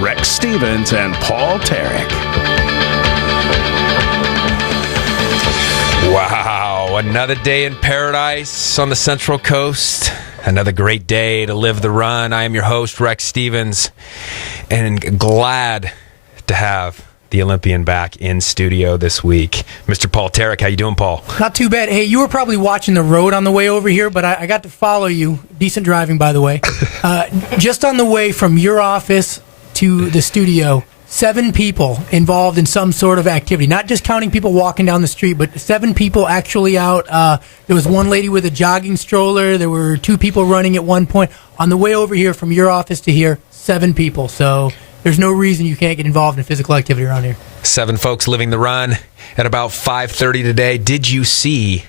Rex Stevens and Paul Terek. Wow, another day in paradise on the Central Coast. Another great day to live the run. I am your host, Rex Stevens, and glad to have the Olympian back in studio this week. Mr. Paul Terek, how you doing, Paul? Not too bad. Hey, you were probably watching the road on the way over here, but I got to follow you. Decent driving, by the way. Just on the way from your office to the studio, 7 people involved in some sort of activity. Not just counting people walking down the street, but 7 people actually out. There was one lady with a jogging stroller. There were 2 people running at one point. On the way over here from your office to here, 7 people. So there's no reason you can't get involved in physical activity around here. 7 folks living the run at about 5:30 today. Did you see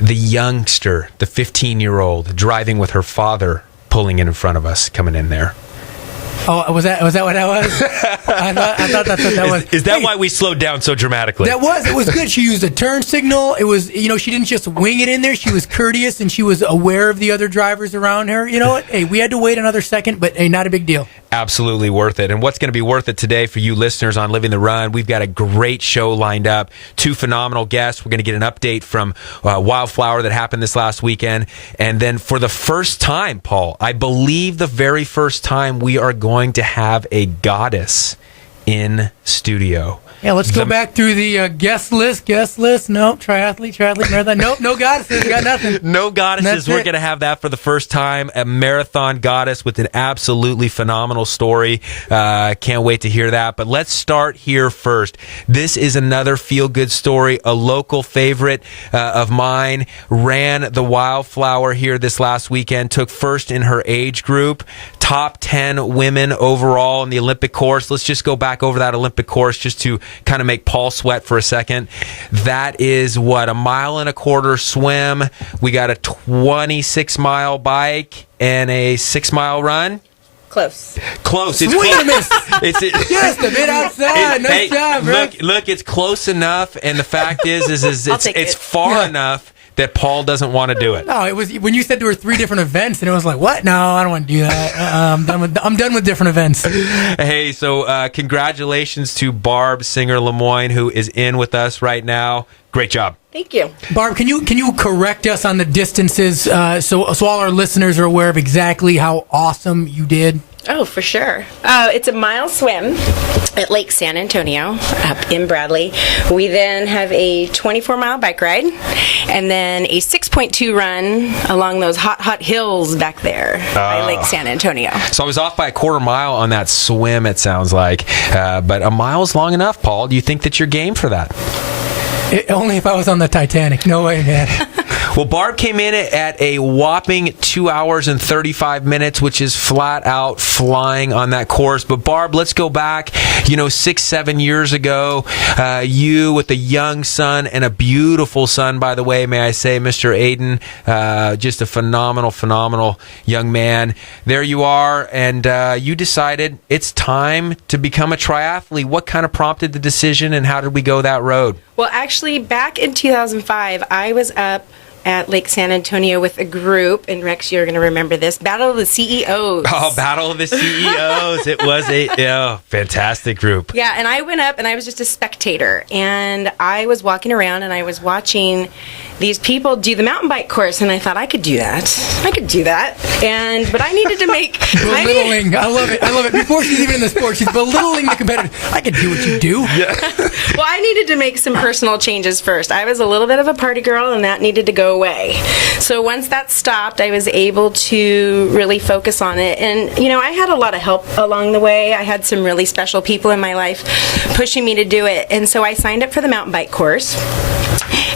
the youngster, the 15-year-old, driving with her father, pulling in front of us, coming in there? Oh, was that what that was? I thought that's what that was. Is that why we slowed down so dramatically? It was good. She used a turn signal. It was, she didn't just wing it in there. She was courteous and she was aware of the other drivers around her. You know what? Hey, we had to wait another second, but hey, not a big deal. Absolutely worth it. And what's going to be worth it today for you listeners on Living the Run? We've got a great show lined up. 2 phenomenal guests. We're going to get an update from Wildflower that happened this last weekend. And then for the first time, Paul, I believe the very first time, we are going to have a goddess in studio. Yeah, let's go back through the guest list. Nope. Triathlete, marathon. Nope, no goddesses. Got nothing. No goddesses. We're going to have that for the first time. A marathon goddess with an absolutely phenomenal story. Can't wait to hear that. But let's start here first. This is another feel-good story. A local favorite of mine ran the Wildflower here this last weekend. Took first in her age group. Top 10 women overall in the Olympic course. Let's just go back over that Olympic course just to kind of make Paul sweat for a second. That is a 1.25 mile swim. We got a 26-mile bike and a 6-mile run. Close. It's close. Just a bit outside. Nice job, bro. Look, it's close enough, and the fact is it's far enough that Paul doesn't want to do it. No, it was when you said there were 3 different events, and it was like, what? No, I don't want to do that. I'm done with different events. Hey, so congratulations to Barb, Singer Lemoyne, who is in with us right now. Great job. Thank you. Barb, can you correct us on the distances so all our listeners are aware of exactly how awesome you did? Oh, for sure. It's a mile swim at Lake San Antonio up in Bradley. We then have a 24-mile bike ride and then a 6.2 run along those hot hills back there by Lake San Antonio. So I was off by a 1/4 mile on that swim, it sounds like. But a mile is long enough, Paul. Do you think that you're game for that? Only if I was on the Titanic. No way, man. Well, Barb came in at a whopping 2 hours and 35 minutes, which is flat out flying on that course. But Barb, let's go back, 6-7 years ago, you with a young son and a beautiful son, by the way, may I say, Mr. Aiden, just a phenomenal young man. There you are, and you decided it's time to become a triathlete. What kind of prompted the decision, and how did we go that road? Well, actually, back in 2005, I was up at Lake San Antonio with a group, and Rex, you're going to remember this, Battle of the CEOs. Oh, Battle of the CEOs. It was a fantastic group. Yeah, and I went up, and I was just a spectator, and I was walking around, and I was watching these people do the mountain bike course, and I thought I could do that. But I needed to make belittling. I love it. Before she's even in the sport, she's belittling the competitor. I could do what you do. Yeah. Well, I needed to make some personal changes first. I was a little bit of a party girl, and that needed to go away. So once that stopped, I was able to really focus on it. And I had a lot of help along the way. I had some really special people in my life pushing me to do it, and so I signed up for the mountain bike course.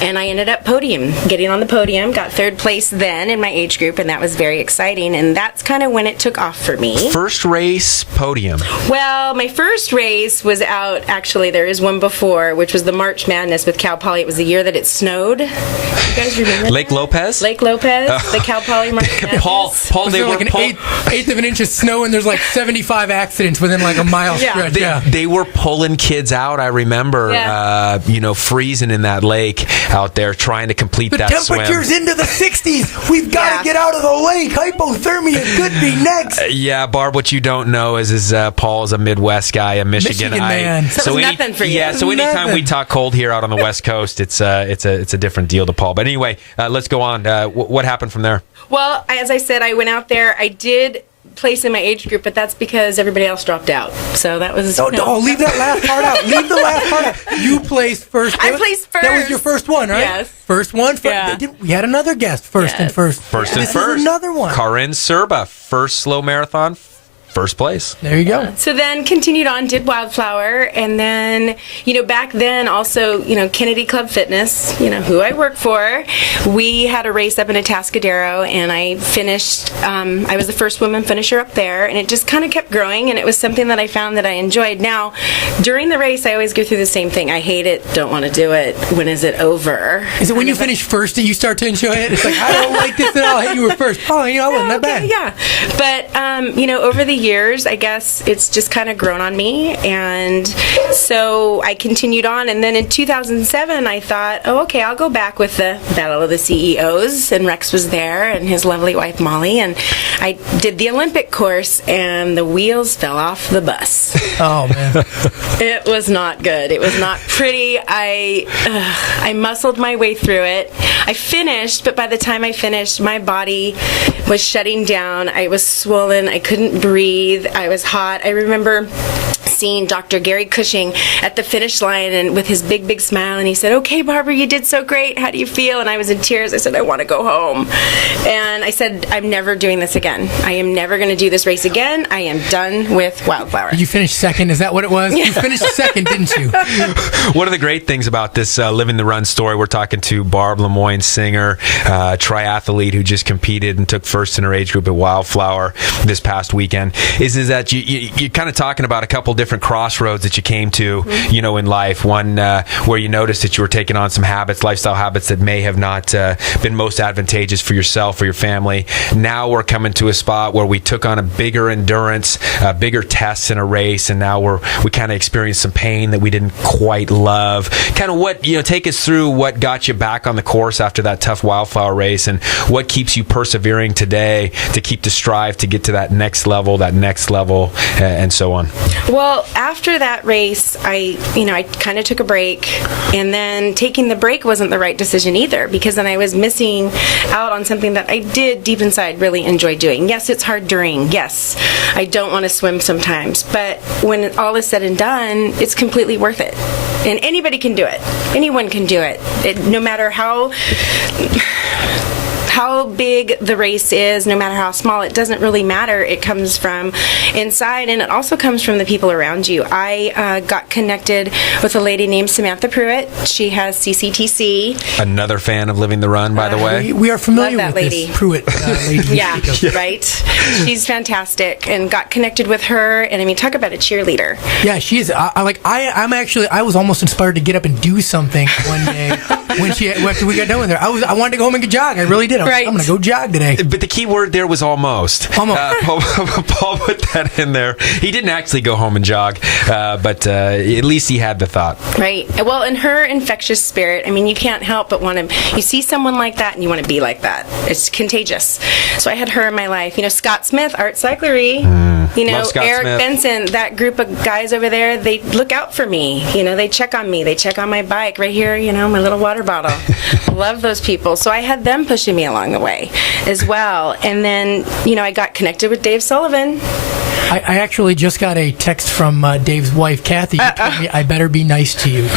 And I ended up getting on the podium, got 3rd place then in my age group, and that was very exciting, and that's kind of when it took off for me. First race, podium. Well, my first race was out, actually, there is one before, which was the March Madness with Cal Poly. It was the year that it snowed. You guys remember Lake that? Lopez? Lake Lopez, the Cal Poly March Madness. Paul, they were like an eighth of an inch of snow, and there's like 75 accidents within like a mile stretch. They were pulling kids out, I remember, freezing in that lake. out there trying to complete The that swim. temperature's into the 60s. We've got to get out of the lake. Hypothermia could be next. Yeah, Barb, what you don't know is Paul is a Midwest guy, a Michiganite. man. So it's nothing for you. Yeah, so anytime Nothing. we talk cold here out on the West Coast, it's a different deal to Paul. But anyway, let's go on. What happened from there? Well, as I said, I went out there. I did place in my age group, but that's because everybody else dropped out. So that was... Leave that last part out. Leave the last part out. You placed first. I placed first. That was your first one, right? Yes. First one. Yeah. We had another guest, first and Yes. first. First and This first. is another one. Karin Serba, first slow marathon, first place. There you go. So then continued on, did Wildflower, and then, back then also, Kennedy Club Fitness, who I work for, we had a race up in Atascadero, and I finished, I was the first woman finisher up there, and it just kind of kept growing, and it was something that I found that I enjoyed. Now, during the race, I always go through the same thing. I hate it, don't want to do it. When is it over? Is it when you finish first that you start to enjoy it? It's like, I don't like this at all. Hey, you were first. Oh, I wasn't that bad. Yeah. But, over the years, I guess it's just kind of grown on me. And so I continued on. And then in 2007, I thought, okay, I'll go back with the Battle of the CEOs. And Rex was there and his lovely wife, Molly. And I did the Olympic course, and the wheels fell off the bus. Oh, man. It was not good. It was not pretty. I muscled my way through it. I finished, but by the time I finished, my body was shutting down. I was swollen. I couldn't breathe. I was hot. I remember seeing Dr. Gary Cushing at the finish line and with his big, big smile, and he said, "Okay, Barbara, you did so great. How do you feel?" And I was in tears. I said, "I want to go home." And I said, "I'm never doing this again. I am never going to do this race again. I am done with Wildflower." Did you finish second? Is that what it was? You finished second, didn't you? One of the great things about this Living the Run story, we're talking to Barb Lemoyne, singer, triathlete who just competed and took first in her age group at Wildflower this past weekend, is that you're kind of talking about a couple different crossroads that you came to, in life. One where you noticed that you were taking on some habits, lifestyle habits that may have not been most advantageous for yourself or your family. Now we're coming to a spot where we took on a bigger endurance, bigger tests in a race, and now we kind of experienced some pain that we didn't quite love. Kind of what, take us through what got you back on the course after that tough Wildflower race, and what keeps you persevering today to keep the strive to get to that next level, and so on. Well, after that race, I kind of took a break, and then taking the break wasn't the right decision either, because then I was missing out on something that I did deep inside really enjoy doing. Yes, it's hard during. Yes, I don't want to swim sometimes, but when all is said and done, it's completely worth it. And anybody can do it. Anyone can do it. No matter how big the race is, no matter how small, it doesn't really matter. It comes from inside, and it also comes from the people around you. I got connected with a lady named Samantha Pruitt. She has CCTC. Another fan of Living the Run, by the way. We are familiar Love that with lady. this Pruitt lady. Yeah, right. She's fantastic, and got connected with her. And I mean, talk about a cheerleader. Yeah, she is. I was almost inspired to get up and do something one day after we got done with her. I wanted to go home and jog. I really did. Right. I'm going to go jog today. But the key word there was almost. Almost. Paul put that in there. He didn't actually go home and jog, but at least he had the thought. Right. Well, in her infectious spirit, I mean, you can't help but want to. You see someone like that, and you want to be like that. It's contagious. So I had her in my life. Scott Smith, Art Cyclery. Love Scott Eric Smith. Benson, that group of guys over there, they look out for me. They check on me. They check on my bike right here, my little water bottle. Love those people. So I had them pushing me along the way as well. And then, I got connected with Dave Sullivan. I actually just got a text from Dave's wife, Kathy, who told me I better be nice to you.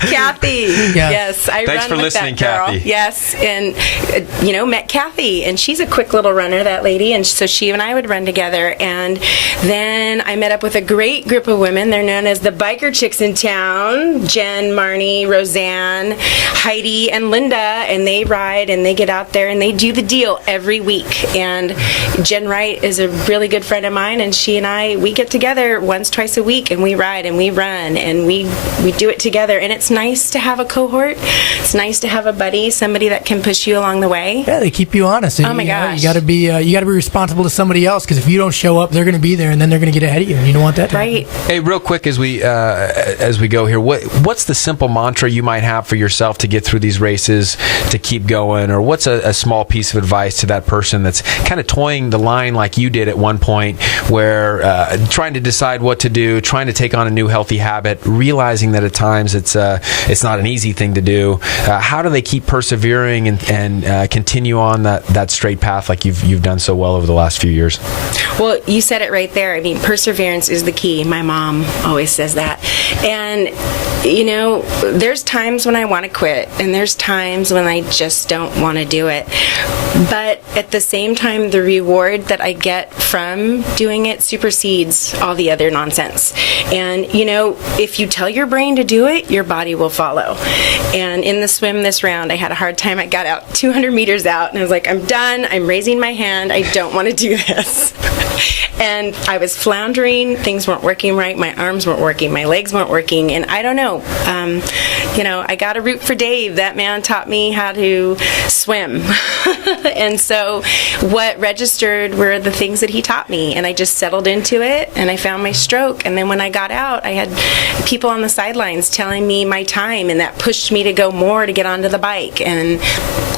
Kathy. Yeah. Yes, I Thanks run for with listening, that girl. Kathy. Yes, and met Kathy, and she's a quick little runner, that lady, and so she and I would run together. And then I met up with a great group of women. They're known as the biker chicks in town: Jen, Marnie, Roseanne, Heidi, and Linda. And they ride and they get out there and they do the deal every week. And Jen Wright is a really good friend of mine, and she and I, we get together once, twice a week, and we ride and we run and we do it together. together. And it's nice to have a cohort. It's nice to have a buddy, somebody that can push you along the way. Yeah, they keep you honest. Oh my gosh. You got to be responsible to somebody else, because if you don't show up, they're going to be there, and then they're going to get ahead of you, and you don't want that to happen. Hey, real quick as we go here, what's the simple mantra you might have for yourself to get through these races, to keep going, or what's a small piece of advice to that person that's kind of toying the line like you did at one point, where trying to decide what to do, trying to take on a new healthy habit, realizing that at times it's not an easy thing to do. How do they keep persevering and continue on that straight path like you've done so well over the last few years? Well, you said it right there. I mean, perseverance is the key. My mom always says that. And, there's times when I want to quit, and there's times when I just don't want to do it. But at the same time, the reward that I get from doing it supersedes all the other nonsense. And, if you tell your brain to do it, your body will follow. And in the swim this round, I had a hard time. I got out 200 meters out, and I was like, I'm done. I'm raising my hand. I don't want to do this. And I was floundering. Things weren't working right. My arms weren't working. My legs weren't working. And I don't know. I got to root for Dave. That man taught me how to swim. And so what registered were the things that he taught me. And I just settled into it, and I found my stroke. And then when I got out, I had people on the sidelines telling me my time, and that pushed me to go more, to get onto the bike. And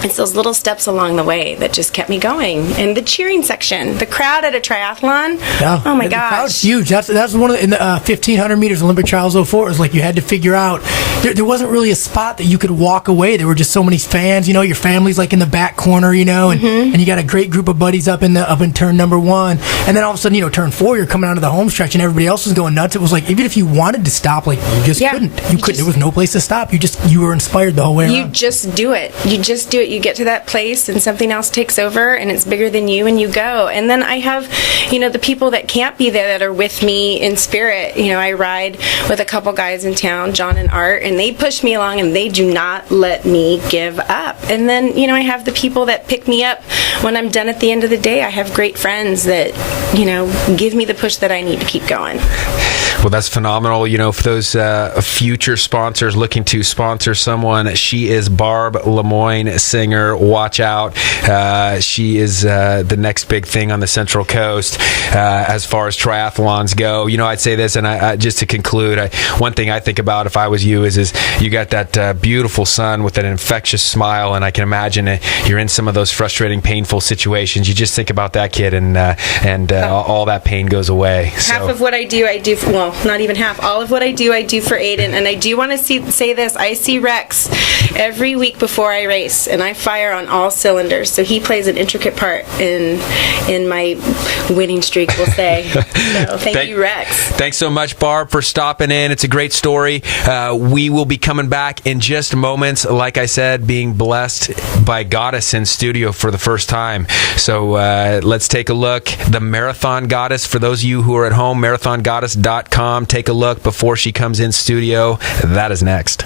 it's those little steps along the way that just kept me going. And the cheering section, the crowd at a triathlon, oh my gosh. The crowd's huge. That's one of in the 1,500 meters Olympic Trials 04. It was like you had to figure out, there wasn't really a spot that you could walk away. There were just so many fans. Your family's like in the back corner, and you got a great group of buddies up in turn number 1. And then all of a sudden, turn 4, you're coming out of the home stretch, and everybody else was going nuts. It was like, even if you wanted to stop, like, you just couldn't. You couldn't. There was no place to stop. You were inspired the whole way around. You just do it. You get to that place, and something else takes over, and it's bigger than you, and you go. And then I have, the people that can't be there that are with me in spirit. I ride with a couple guys in town, John and Art, and they push me along, and they do not let me give up. And then, I have the people that pick me up when I'm done at the end of the day. I have great friends that, give me the push that I need to keep going. Well, that's phenomenal. For those future sponsors looking to sponsor someone, she is Barb Lemoyne, singer. Watch out. She is the next big thing on the Central Coast as far as triathlons go. I'd say this, and I just to conclude, one thing I think about if I was you is you got that beautiful son with an infectious smile, and I can imagine you're in some of those frustrating, painful situations. You just think about that kid, and all that pain goes away. Half of what I do for, not even half. All of what I do for Aiden. And I do want to say this. I see Rex every week before I race, and I fire on all cylinders. So he plays an intricate part in my winning streak, we'll say. So thank you, Rex. Thanks so much, Barb, for stopping in. It's a great story. We will be coming back in just moments. Like I said, being blessed by Goddess in studio for the first time. So let's take a look. The Marathon Goddess, for those of you who are at home, marathongoddess.com. Take a look before she comes in studio. That is next.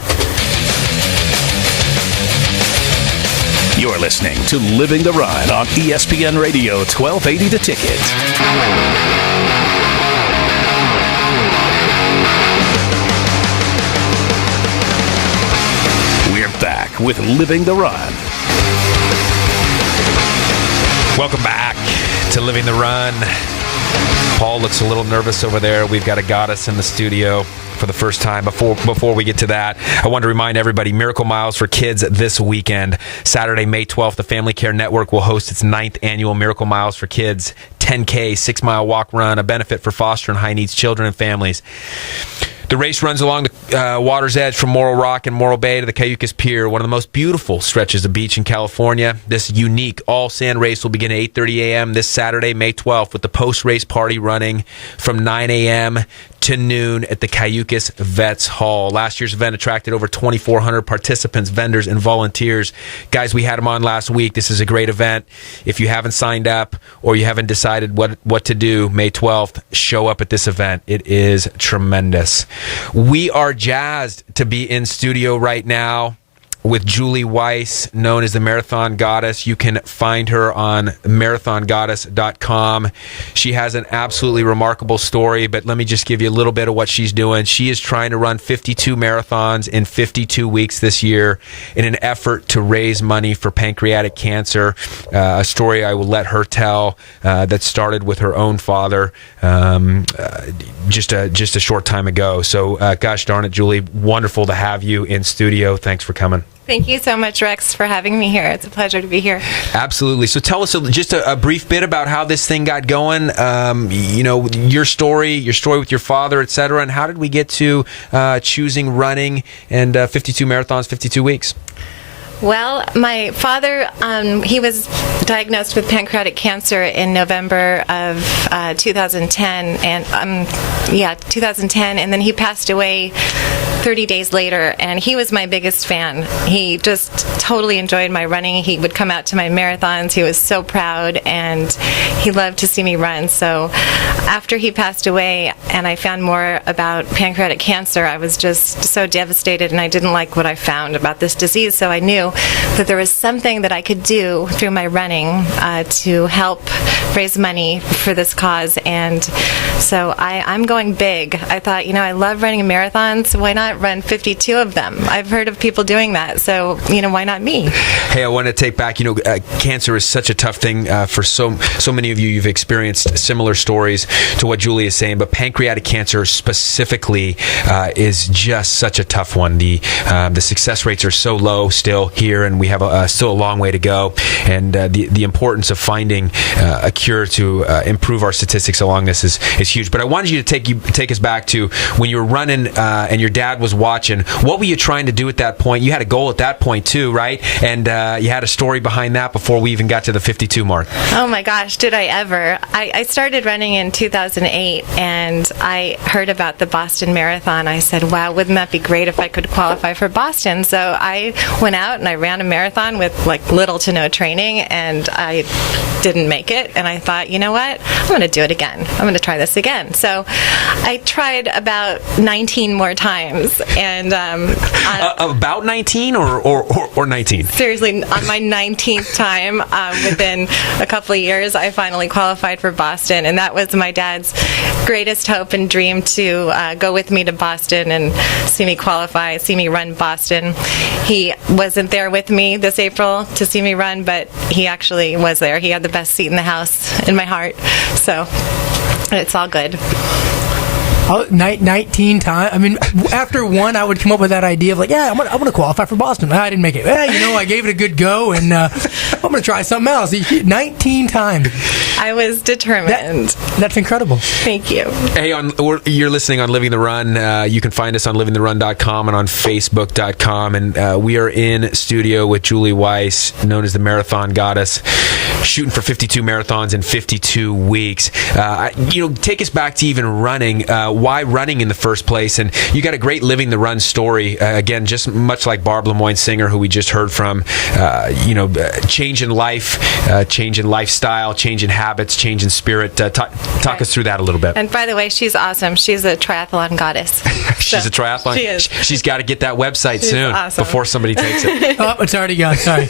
You're listening to Living the Run on ESPN Radio 1280 The Ticket. We're back with Living the Run. Welcome back to Living the Run. Paul looks a little nervous over there. We've got a Goddess in the studio for the first time. Before we get to that, I want to remind everybody, Miracle Miles for Kids this weekend. Saturday, May 12th, the Family Care Network will host its 9th annual Miracle Miles for Kids 10K 6-mile walk run, a benefit for foster and high needs children and families. The race runs along the water's edge from Morro Rock and Morro Bay to the Cayucas Pier, one of the most beautiful stretches of beach in California. This unique all-sand race will begin at 8:30 a.m. this Saturday, May 12th, with the post-race party running from 9 a.m. to noon at the Cayucas Vets Hall. Last year's event attracted over 2,400 participants, vendors, and volunteers. Guys, we had them on last week. This is a great event. If you haven't signed up or you haven't decided what to do, May 12th, show up at this event. It is tremendous. We are jazzed to be in studio right now with Julie Weiss, known as the Marathon Goddess. You can find her on marathongoddess.com. She has an absolutely remarkable story, but let me just give you a little bit of what she's doing. She is trying to run 52 marathons in 52 weeks this year in an effort to raise money for pancreatic cancer. A story I will let her tell that started with her own father just a short time ago. So, gosh darn it, Julie, wonderful to have you in studio. Thanks for coming. Thank you so much, Rex, for having me here. It's a pleasure to be here. Absolutely. So tell us just a brief bit about how this thing got going, your story with your father, et cetera, and how did we get to choosing running and 52 marathons, 52 weeks? Well, my father, he was diagnosed with pancreatic cancer in November of 2010, and 2010, and then he passed away 30 days later, and he was my biggest fan. He just totally enjoyed my running. He would come out to my marathons. He was so proud, and he loved to see me run. So after he passed away and I found more about pancreatic cancer, I was just so devastated, and I didn't like what I found about this disease. So I knew that there was something that I could do through my running to help raise money for this cause. And so I'm going big. I thought, I love running marathons. Why not run 52 of them? I've heard of people doing that. So, why not me? Hey, I want to take back, cancer is such a tough thing for so many of you. You've experienced similar stories to what Julie is saying, but pancreatic cancer specifically is just such a tough one. The success rates are so low still here, and we have still a long way to go. And the importance of finding a cure to improve our statistics along this is huge. But I wanted you to take us back to when you were running and your dad was watching. What were you trying to do at that point? You had a goal at that point too, right? And you had a story behind that before we even got to the 52 mark. Oh my gosh, did I ever. I started running in 2008, and I heard about the Boston Marathon. I said, wow, wouldn't that be great if I could qualify for Boston? So I went out and I ran a marathon with little to no training, and I didn't make it. And I thought, you know what? I'm going to do it again. I'm going to try this again. So I tried about 19 more times. And about 19 or 19? Seriously, on my 19th time, within a couple of years, I finally qualified for Boston. And that was my dad's greatest hope and dream, to go with me to Boston and see me qualify, see me run Boston. He wasn't there with me this April to see me run, but he actually was there. He had the best seat in the house in my heart. So it's all good. 19 times. I mean, after one, I would come up with that idea of I'm gonna qualify for Boston. I didn't make it. I gave it a good go, and I'm gonna try something else. 19 times. I was determined. That's incredible. Thank you. Hey, you're listening on Living the Run. You can find us on livingtherun.com and on facebook.com. And we are in studio with Julie Weiss, known as the Marathon Goddess, shooting for 52 marathons in 52 weeks. Take us back to even running. Why running in the first place? And you got a great Living the Run story. Again, just much like Barb Lemoyne Singer, who we just heard from. Change in life, change in lifestyle, change in habits, change in spirit. Talk us through that a little bit. And by the way, she's awesome. She's a triathlon goddess. She's a triathlon. She is. She's got to get that website soon, awesome. before somebody takes it. Oh, it's already gone. Sorry.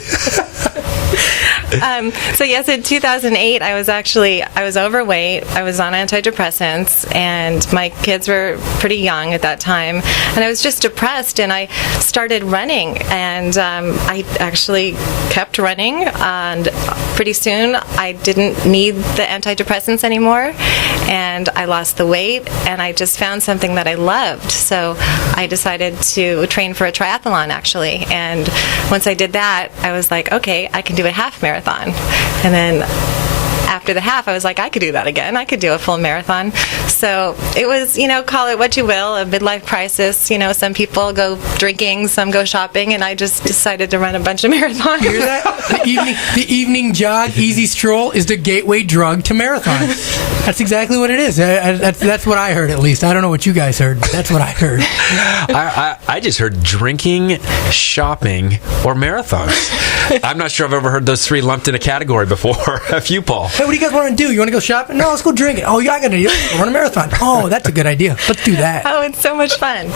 So yes, in 2008, I was overweight. I was on antidepressants, and my kids were pretty young at that time, and I was just depressed. And I started running, and I actually kept running. And pretty soon, I didn't need the antidepressants anymore, and I lost the weight, and I just found something that I loved. So I decided to train for a triathlon, actually. And once I did that, I was like, okay, I can do a half marathon. And then after the half, I was like, I could do that again. I could do a full marathon. So it was, call it what you will, a midlife crisis. Some people go drinking, some go shopping, and I just decided to run a bunch of marathons. Hear that? The evening jog, easy stroll is the gateway drug to marathon. That's exactly what it is. That's what I heard, at least. I don't know what you guys heard, but that's what I heard. I just heard drinking, shopping, or marathons. I'm not sure I've ever heard those three lumped in a category before. Have you, Paul? Hey, what do you guys want to do? You want to go shopping? No, let's go drink it. Oh, yeah, I got to run a marathon. Oh, that's a good idea. Let's do that. Oh, it's so much fun.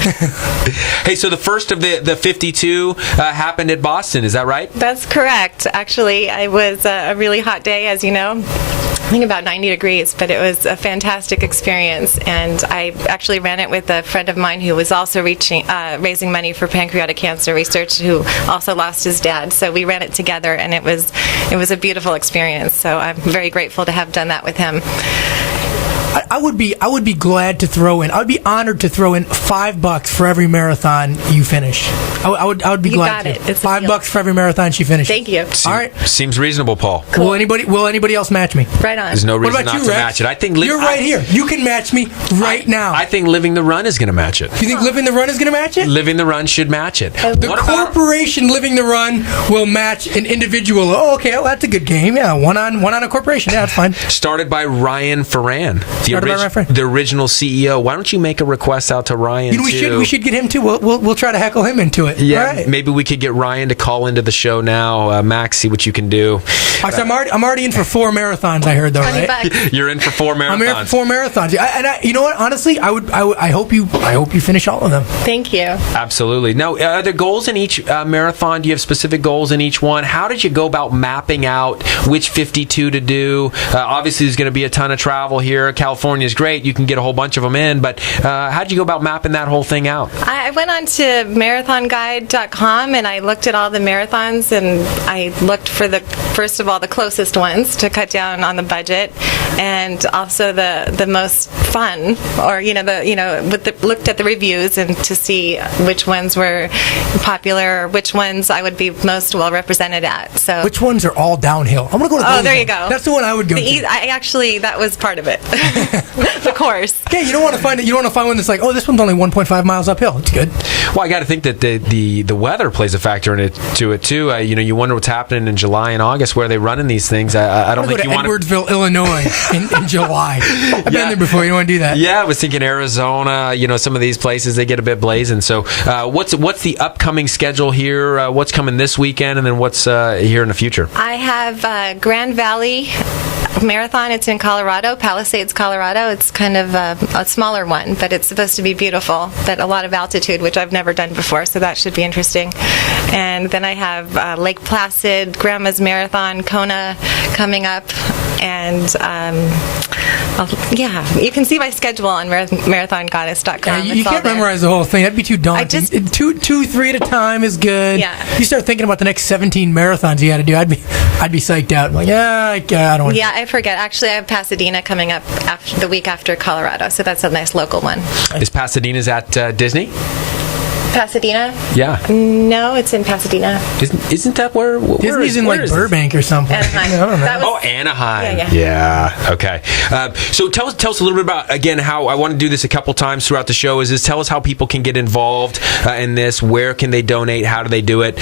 Hey, so the first of the 52 happened at Boston. Is that right? That's correct. Actually, it was a really hot day, as you know. I think about 90 degrees, but it was a fantastic experience. And I actually ran it with a friend of mine who was also raising money for pancreatic cancer research, who also lost his dad. So we ran it together, and it was a beautiful experience. So I'm very grateful to have done that with him. I would be glad to throw in. I would be honored to throw in $5 for every marathon you finish. I would be glad got it. to. It's a deal. $5 for every marathon she finishes. Thank you. All right. Seems reasonable, Paul. Cool. Will anybody else match me? Right on. There's no What reason about not you, to Rex? match it. I think You're right here. You can match me right now. I think Living the Run is going to match it. You think Living the Run is going to match it? Living the Run should match it. The corporation Living the Run will match an individual. Oh, okay, well, that's a good game. Yeah, one on a corporation. Yeah, that's fine. Started by Ryan Ferran, Ryan. the original CEO. Why don't you make a request out to Ryan? We should get him too. We'll try to heckle him into it. Yeah, all right. Maybe we could get Ryan to call into the show now. Max, see what you can do. I'm already in for 4 marathons. I heard though, right? $20. You're in for 4 marathons. I'm in for 4 marathons. You know what? Honestly, I hope you finish all of them. Thank you. Absolutely. Now, are there goals in each marathon? Do you have specific goals in each one? How did you go about mapping out which 52 to do? Obviously, there's going to be a ton of travel here. California is great. You can get a whole bunch of them in. But how did you go about mapping that whole thing out? I went on to marathonguide.com and I looked at all the marathons, and I looked for first of all the closest ones to cut down on the budget, and also the most fun, or looked at the reviews and to see which ones were popular, or which ones I would be most well represented at. So which ones are all downhill? I'm gonna go to those. Oh, there you ones. go. That's the one I would go to. That was part of it. The course. Okay, you don't want to find it. You don't want to find one that's like, oh, this one's only 1.5 miles uphill. It's good. Well, I got to think that the weather plays a factor into it too. You wonder what's happening in July and August where they running these things. I don't think you want to Edwardsville, Illinois, in July. I've been there before. You don't want to do that. Yeah, I was thinking Arizona. Some of these places they get a bit blazing. So, what's the upcoming schedule here? What's coming this weekend, and then what's here in the future? I have Grand Valley Marathon. It's in Colorado, Palisades, Colorado. It's kind of a smaller one, but it's supposed to be beautiful, but a lot of altitude, which I've never done before, so that should be interesting. And then I have Lake Placid, Grandma's Marathon, Kona coming up. And you can see my schedule on marathongoddess.com. You can't memorize the whole thing. That'd be too daunting. Two, 3 at a time is good. Yeah. You start thinking about the next 17 marathons you got to do. I'd be psyched out. I'm like, I don't want to. Yeah, I forget. Actually, I have Pasadena coming up the week after Colorado, so that's a nice local one. Is Pasadena's at Disney? Pasadena? Yeah. No, it's in Pasadena. Isn't that where Disney's in like Burbank or something? Anaheim. I don't know. Anaheim. Yeah. Okay. So tell us a little bit about, again, how I want to do this a couple times throughout the show. Tell us how people can get involved in this. Where can they donate? How do they do it?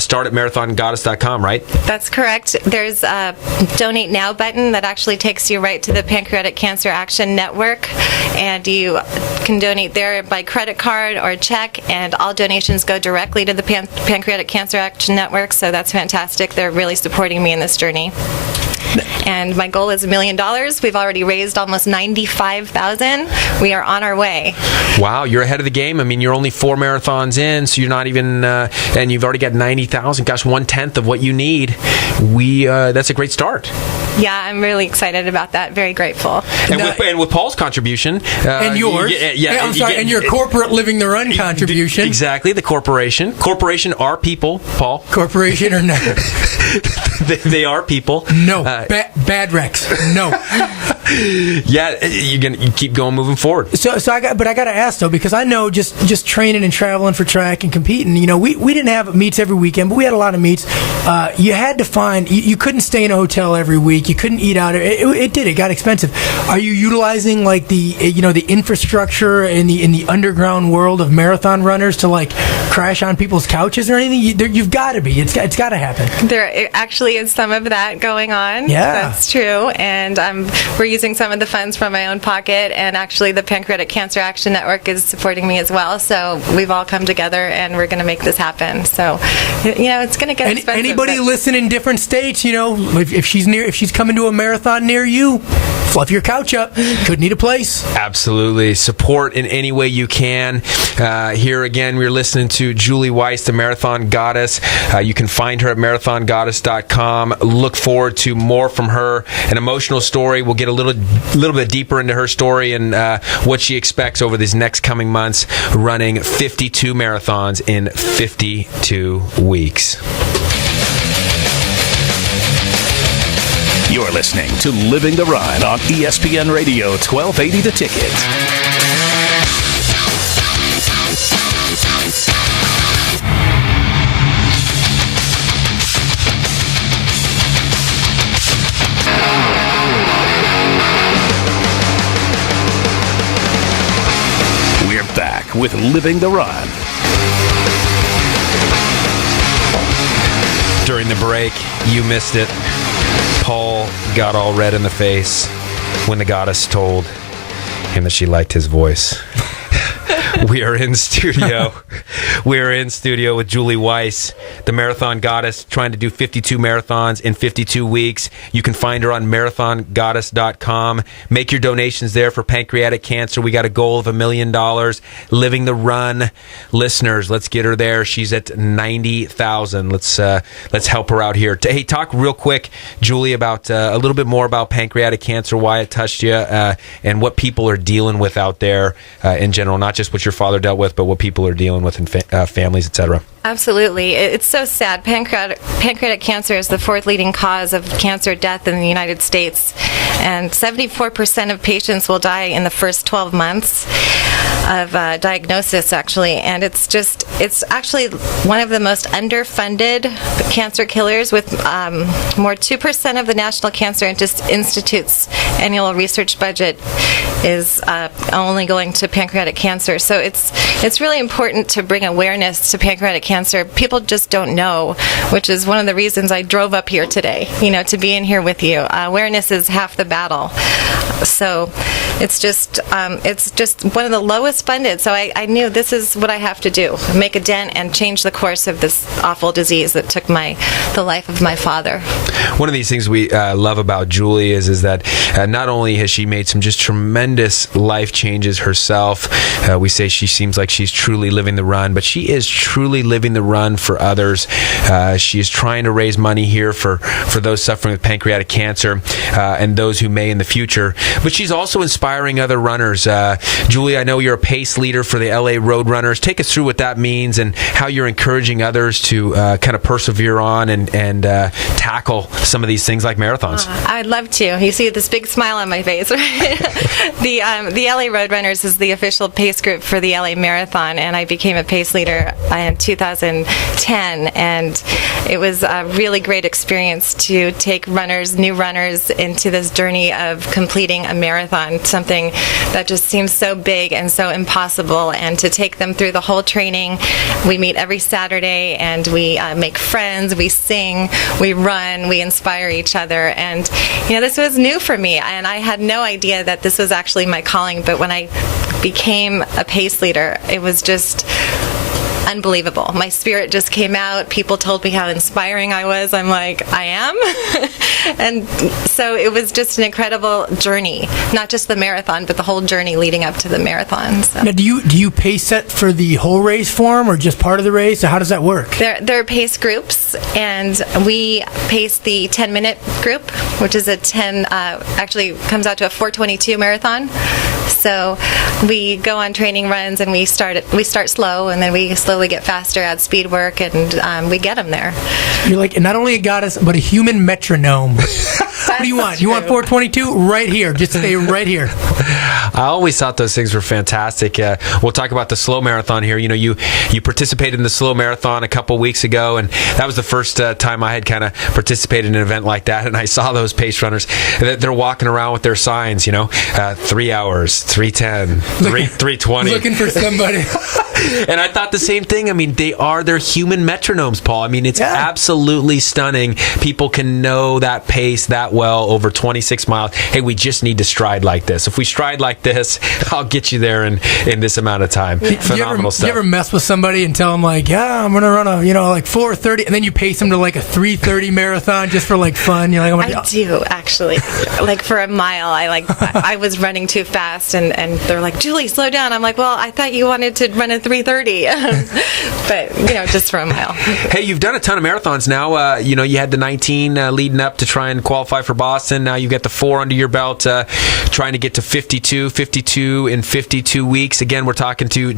Start at marathongoddess.com, right? That's correct. There's a Donate Now button that actually takes you right to the Pancreatic Cancer Action Network, and you can donate there by credit card or check, and all donations go directly to the Pancreatic Cancer Action Network, so that's fantastic. They're really supporting me in this journey. And my goal is $1 million. We've already raised almost $95,000. We are on our way. Wow, you're ahead of the game. I mean, you're only 4 marathons in, so you're not even, and you've already got 90,000. Gosh, 1/10 of what you need. That's a great start. Yeah, I'm really excited about that. Very grateful. And with Paul's contribution, and yours, and your corporate Living the Run contribution. Exactly, the corporation. Corporation are people, Paul. Corporation or not? They are people. No. Bad Rex. No. Yeah, you keep going, moving forward. So I got to ask though, because I know just training and traveling for track and competing. We didn't have meets every weekend, but we had a lot of meets. You had to find. You couldn't stay in a hotel every week. You couldn't eat out. It got expensive. Are you utilizing like the infrastructure in the underground world of marathon runners to like crash on people's couches or anything? You've got to be. It's got to happen. There actually is some of that going on. Yeah. That's true. And we're using some of the funds from my own pocket, and actually the Pancreatic Cancer Action Network is supporting me as well. So we've all come together, and we're going to make this happen. So, it's going to get expensive. Anybody listen in different states, if she's coming to a marathon near you, fluff your couch up. Could need a place. Absolutely. Support in any way you can. Here again, we're listening to Julie Weiss, the Marathon Goddess. You can find her at marathongoddess.com. Look forward to more from her. An emotional story. We'll get a little bit deeper into her story and what she expects over these next coming months, running 52 marathons in 52 weeks. You're listening to Living the Ride on ESPN Radio 1280 The Ticket. We're back with Living the Ride. During the break, you missed it. Paul got all red in the face when the goddess told him that she liked his voice. We are in studio. We are in studio with Julie Weiss, the Marathon Goddess, trying to do 52 marathons in 52 weeks. You can find her on marathongoddess.com. Make your donations there for pancreatic cancer. We got a goal of $1 million. Living the Run. Listeners, let's get her there. She's at 90,000. Let's help her out here. Hey, talk real quick, Julie, about a little bit more about pancreatic cancer, why it touched you, and what people are dealing with out there in general, not just what your father dealt with, but what people are dealing with in families, etc. Absolutely. It's so sad. Pancreatic cancer is the fourth leading cause of cancer death in the United States, and 74% of patients will die in the first 12 months of diagnosis, actually. And it's actually one of the most underfunded cancer killers, with more 2% of the National Cancer Institute's annual research budget is only going to pancreatic cancer. So it's really important to bring awareness to pancreatic cancer. People just don't know, which is one of the reasons I drove up here today, to be in here with you. Awareness is half the battle. So it's just one of the lowest funded. So I knew this is what I have to do, make a dent and change the course of this awful disease that took the life of my father. One of these things we love about Julie is that not only has she made some just tremendous life changes herself, we say she seems like she's truly living the run, but she is truly living the run for others. She is trying to raise money here for those suffering with pancreatic cancer and those who may in the future. But she's also inspiring other runners. Julie, I know you're a pace leader for the LA Road Runners. Take us through what that means and how you're encouraging others to kind of persevere on and tackle some of these things like marathons. I'd love to. You see this big smile on my face. The LA Road Runners is the official pace group for the LA Marathon, and I became a pace leader in 2010, and it was a really great experience to take new runners into this journey of completing a marathon, something that just seems so big and so impossible, and to take them through the whole training. We meet every Saturday, and we make friends, we sing, we run, we inspire each other, and this was new for me, and I had no idea that this was actually my calling. But when I became a pace leader, it was just unbelievable. My spirit just came out. People told me how inspiring I was. I'm like, I am. And so it was just an incredible journey, not just the marathon, but the whole journey leading up to the marathon. So. Now, do you pace set for the whole race form or just part of the race? So how does that work? There are pace groups, and we pace the 10-minute group, which is actually comes out to a 4:22 marathon. So we go on training runs, and we start slow, and then we slowly get faster, add speed work, and we get them there. You're like not only a goddess, but a human metronome. What do you want? You want 422? Right here. Just stay right here. I always thought those things were fantastic. We'll talk about the slow marathon here. You participated in the slow marathon a couple weeks ago, and that was the first time I had kind of participated in an event like that, and I saw those pace runners. They're walking around with their signs, 3 hours, 3:10, 3:20. Looking for somebody. And I thought the same thing. I mean, they're human metronomes, Paul. I mean, it's absolutely stunning. People can know that pace that well over 26 miles. Hey, we just need to stride like this. If we stride like this, I'll get you there in this amount of time. Phenomenal stuff. You ever mess with somebody and tell them like, yeah, I'm going to run a, like 4:30, and then you pace them to like a 3:30 marathon just for like fun? You're like, I do actually. Like for a mile, I was running too fast, and they're like, Julie, slow down. I'm like, well, I thought you wanted to run a 3:30, but just for a mile. Hey, you've done a ton of marathons now. You had the 19 leading up to try and qualify for Boston. Now you've got the 4 under your belt, trying to get to 52 in 52 weeks. Again, we're talking to